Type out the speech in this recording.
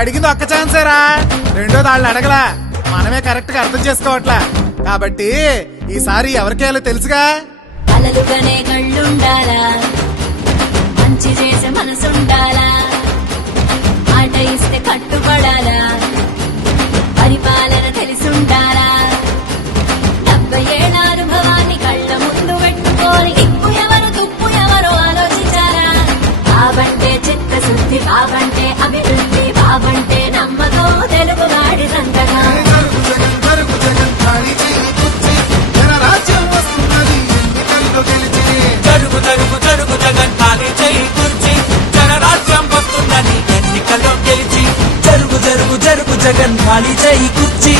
అడిగింది ఒక్క ఛాన్సేరా, రెండోది వాళ్ళు అడగలా, మనమే కరెక్ట్ గా అర్థం చేసుకోవట్లా. కాబట్టి ఈసారి ఎవరికేయాలో తెలుసుగా. అలలుగానే కళ్ళుండాలా, మంచి చేసే మనసుండాలా, మాట ఇస్తే కట్టుబడాలా, పరిపాలన తెలిసుండాలా, 70 ఏళ్ల అనుభవాన్ని కళ్ళ ముందు పెట్టుకోని ఇప్పు ఎవరు తుప్పు ఎవరు ఆలోచించారా. బాబంటే చిత్తశుద్ధి, బాబంటే అభివృద్ధి, బాబంటే నమ్మకం, తెలుగువాడి సంతకం. జరుగు జరుగు జరుగు జగన్ ఖాళీ చేయి కుర్చీ, జనరాజ్యం వస్తుందని ఎన్నికల్లో గెలిచి. జరుగు జరుగు జరుగు జగన్ ఖాళీ చేయి కుర్చీ,